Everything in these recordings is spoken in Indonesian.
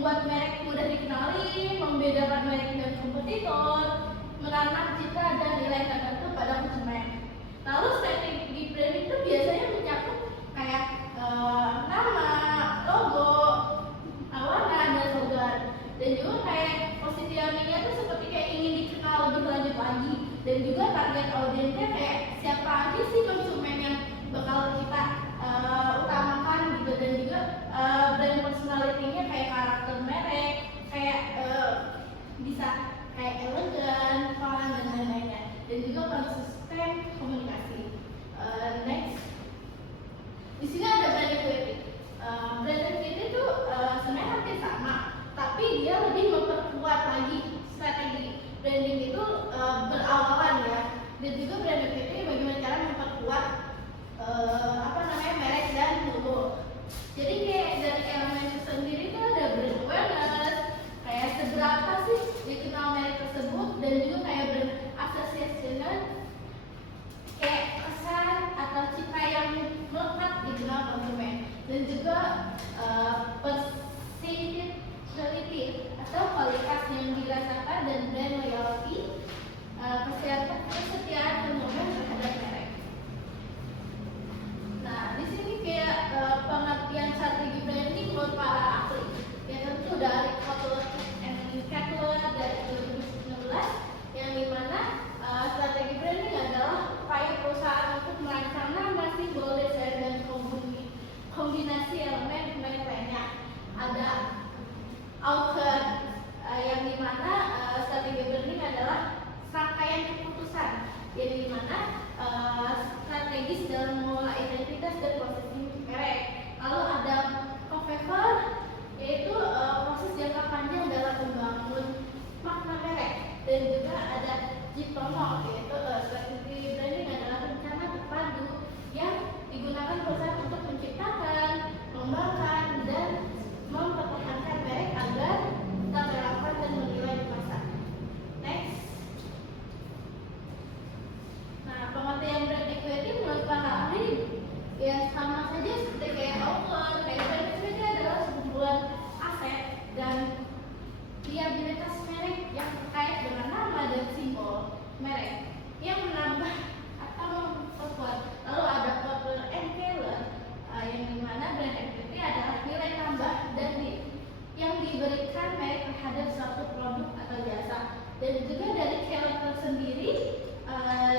membuat merek mudah dikenali, membedakan merek dan kompetitor, menanam citra dan nilai tertentu pada konsumen. Lalu strategi branding itu biasanya mencakup kayak nama, logo, warna dan slogan, dan juga kayak positioningnya tuh seperti kayak ingin dikenal lebih lanjut lagi, dan juga target audiensnya kayak siapa aja sih konsumen yang bakal kita utamakan gitu, dan juga brand personality-nya kayak karakter merek, kayak bisa kayak elegan, fun dan lain-lainnya, dan juga konsisten komunikasi. Next, di sini ada brand equity. Brand equity itu sebenarnya hampir sama, tapi dia lebih memperkuat lagi strategi branding itu berawalan ya. Dan juga brand equity bagaimana cara memperkuat merek dan logo. Jadi kayak dari elemen itu sendiri itu ada brand awareness, kayak seberapa sih dikenal merek tersebut, dan juga kayak brand association, kayak kesan atau citra yang melekat di benak konsumen, dan juga perceivability atau kualitas yang dirasakan, dan brand loyalty, kesetiaan konsumen terhadap merek. Nah, di sini kayak pengertian strategi branding menurut para ahli. Yang tentu dari Kotler and Kettler dari 2016, yang dimana strategi branding adalah upaya perusahaan untuk merancang nama, simbol, desain, dan kombinasi elemen merek lainnya. Ada Auker, yang dimana strategi branding adalah serangkaian keputusan, yang dimana strategis dalam mengelola identitas dan posisi merek. Lalu ada Covever, yaitu proses jangka panjang dalam membangun makna merek, dan juga ada Jitomo, yaitu strategi branding adalah rencana terpadu yang digunakan perusahaan untuk menciptakan, mengembangkan, dan mempertahankan merek agar tetap relevan dan bernilai di pasar. Next. Nah, pengertian brand equity menurut para ahli ya sama saja seperti kayak Auker. Kayak brand equity adalah sekumpulan aset dan liabilitas merek yang terkait dengan nama dan simbol merek yang menambah atau memperkuat. Lalu ada Kotler and Keller, yang dimana brand equity adalah nilai tambah dan yang diberikan merek terhadap suatu produk atau jasa. Dan juga dari Keller tersendiri,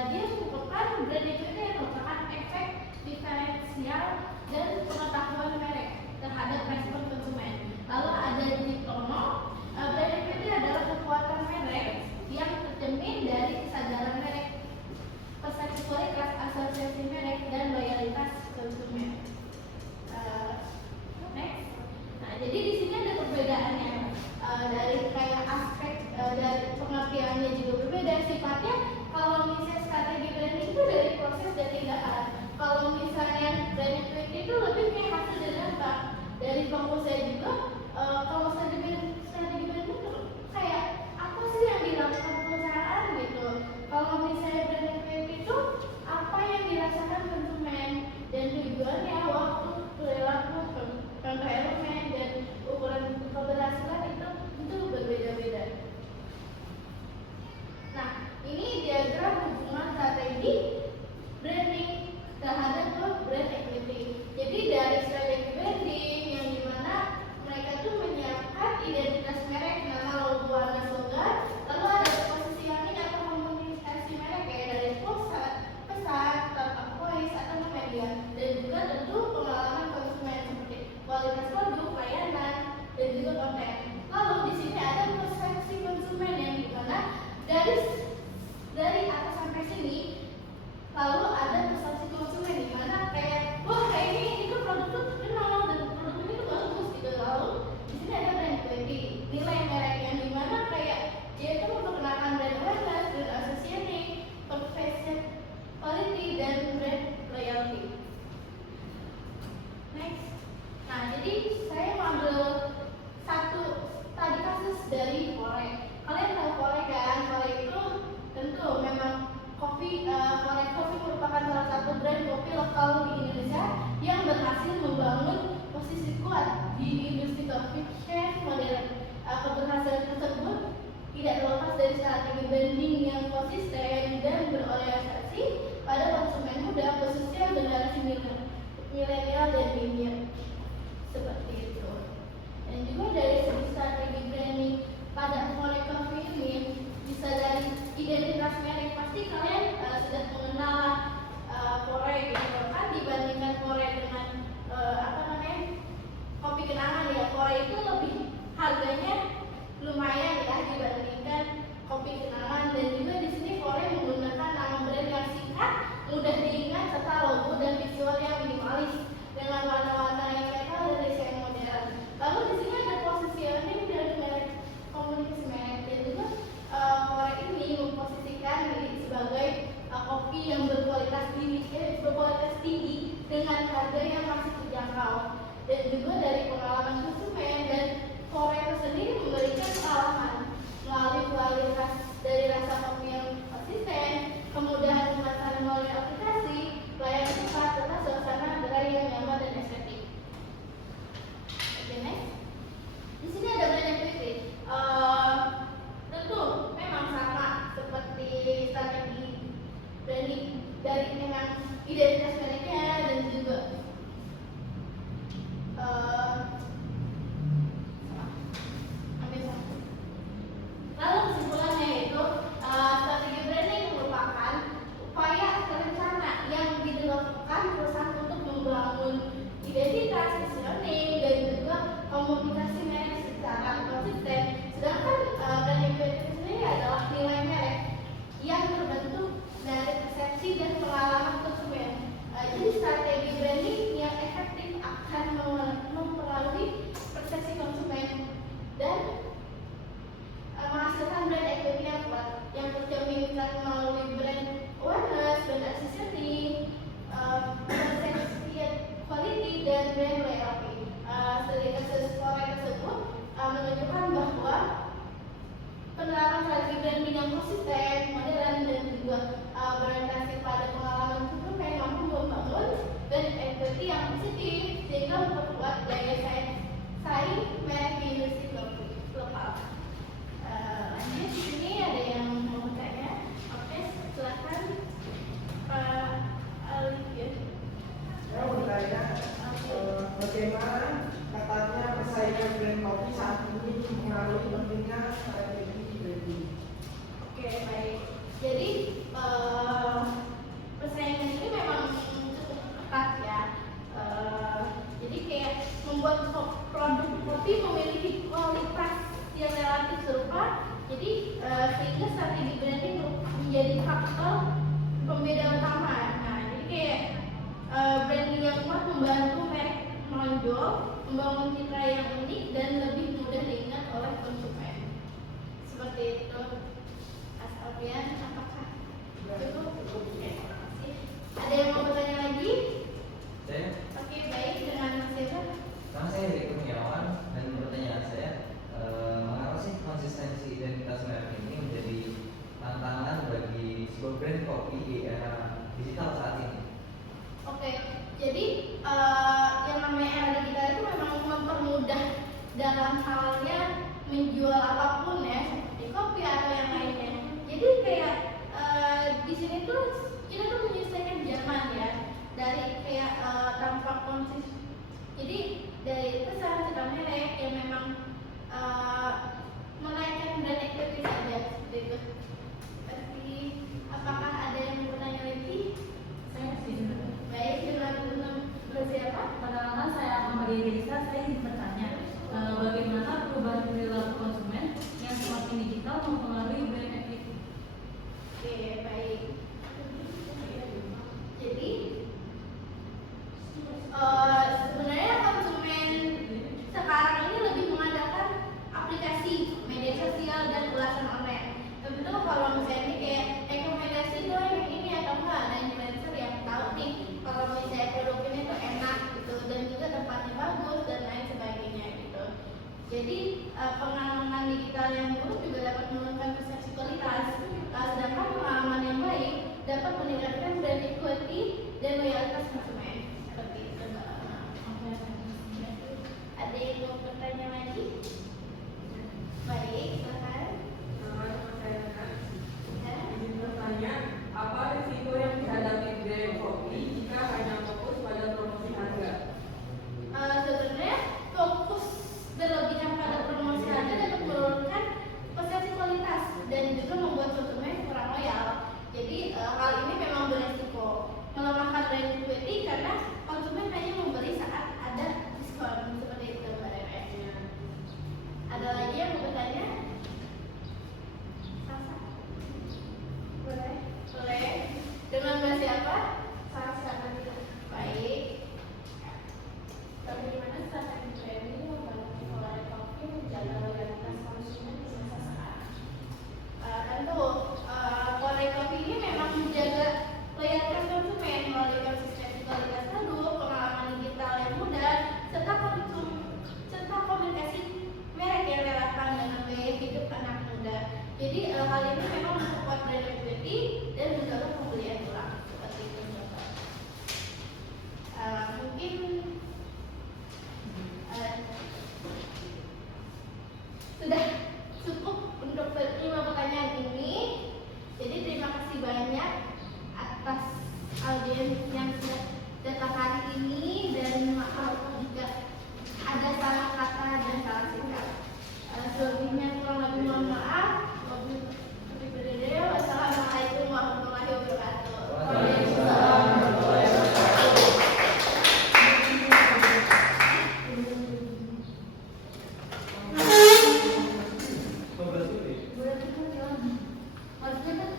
dia merupakan brand equity yang merupakan efek diferensial dan pengetahuan merek terhadap respon konsumen. Lalu ada Jitomo, brand equity adalah kekuatan merek yang tercermin dari kesadaran merek, persepsi kualitas, asosiasi merek, dan loyalitas konsumen. Next. Nah, jadi di sini ada perbedaannya, dari kayak aspek dari pengertiannya juga berbeda sifatnya. Kalau misalnya strategi branding itu dari proses dan tindakan. Kalau misalnya brand equity itu lebih kayak hasil dan dampak. Dari pengusaha juga, kalau strategi branding itu kayak apa sih yang dilakukan perusahaan gitu. Kalau misalnya brand equity itu apa yang dirasakan konsumen dan tujuannya, waktu, perilaku, contoh elemen, dan ukuran keberhasilan itu berbeda-beda. Nah, ini tidak terlepas dari strategi branding yang konsisten dan berorientasi pada konsumen muda, khususnya generasi milenial dan milenial, seperti itu. Dan juga dari segi strategi branding pada Kore Coffee ini, bisa dari identitas merek, pasti kalian sudah mengenal Kore gitu kan, dibandingkan Kore dengan kopi kenangan ya. Kore itu lebih harganya lumayan ya dibandingkan kopi kenangan, dan juga di sini Kore menggunakan nama brand yang singkat, mudah diingat, serta logo dan visual yang minimalis dengan warna-warna yang netral dan desain modern. Lalu di sini ada positioning dari merek, komunikasi merek, dan juga Kore ini memposisikan diri sebagai kopi yang berkualitas tinggi dengan harga yang masih terjangkau. Dan juga dari pengalaman konsumen, dan Kore itu sendiri memberikan pengalaman melalui kualitas dari rasa kopi yang konsisten, kemudahan pemasaran melalui aplikasi, pelayanan cepat, serta suasana gerai yang nyaman dan estetik. Oke, next. Di sini ada brand equity. Tentu memang sama seperti strategi branding dari memang identitas mereknya dan juga lalu kesimpulannya yaitu strategi branding merupakan upaya terencana yang dilakukan perusahaan untuk membangun identitas, positioning, dan juga komunikasi merek secara konsisten. Sedangkan brand equity sendiri adalah nilai merek yang terbentuk dari persepsi dan pengalaman konsumen. Jadi strategi branding yang efektif akan mempengaruhi persepsi konsumen dan menghasilkan brand equity yang kuat, yang tercerminkan melalui brand awareness, brand positioning, persepsi quality, dan brand loyalty. Kasus Kore tersebut menunjukkan bahwa penerapan strategi branding yang konsisten, modern, dan juga berorientasi pada pengalaman konsumen mampu membangun brand equity yang positif sehingga memperkuat daya saing merek di industri global. Lanjut, di sini ada yang mau bertanya. Oke, silakan Pak Alif. Saya mau bertanya, bagaimana katanya persaingan brand kopi saat ini mengaruhi pentingnya strategi branding? Oke, baik. Jadi persaingan ini memang cukup ketat ya. Jadi kayak membuat produk kopi memiliki kualitas yang relatif serupa. Jadi sehingga strategi branding menjadi faktor pembeda utama. Nah, jadi kayak branding yang kuat membantu merek menonjol, membangun citra yang unik dan lebih mudah diingat oleh konsumen. Seperti itu. Mas Alfian, apakah cukup? Ada yang mau bertanya lagi? Saya? Oke, baik. Dengan Mas Eva. Nama saya Heri Kurniawan, dan pertanyaan saya, mengapa sih konsistensi identitas merek ini menjadi tantangan bagi sebuah brand kopi di era digital saat ini? Oke, jadi yang namanya era digital itu memang mempermudah dalam halnya menjual apapun ya, seperti kopi atau yang lainnya. Jadi kayak di sini tuh kita tuh menyesuaikan zaman ya, dari kayak tampak konsisten. Jadi dari pesan serta merek yang memang menaikkan brand equity saja seperti itu. Tapi apakah ada yang bertanya lagi? Saya masih Baik, dengan bersiapa? perkenalkan saya Ahmad Risa. Saya ingin bertanya, bagaimana perubahan perilaku konsumen yang semakin digital mempengaruhi brand equity? Oke, baik. Jadi sebenarnya konsumen sekarang ini lebih mengandalkan aplikasi, media sosial, dan ulasan online. Tentu kalau misalnya ini kayak rekomendasi tuh yang ini atau enggak, ada influencer yang tahu nih kalau misalnya produk ini tuh enak gitu, dan juga tempatnya bagus dan lain sebagainya gitu. Jadi pengalaman digital yang buruk juga dapat menurunkan persepsi kualitas, sedangkan pengalaman yang baik dapat meningkatkan brand equity dan loyalitas konsumen. Seperti itu, Mbak. Ada yang mau bertanya lagi? Baik, silakan. sudah cukup untuk 5 pertanyaan ini. Jadi terima kasih banyak atas audiens yang sudah datang hari ini, dan maaf jika ada salah kata dan salah sikap. Selebihnya kurang lebih mohon maaf. Wassalamualaikum warahmatullahi wabarakatuh. Waalaikumsalam warahmatullahi wabarakatuh. Harusnya kan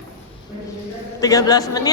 13 menit.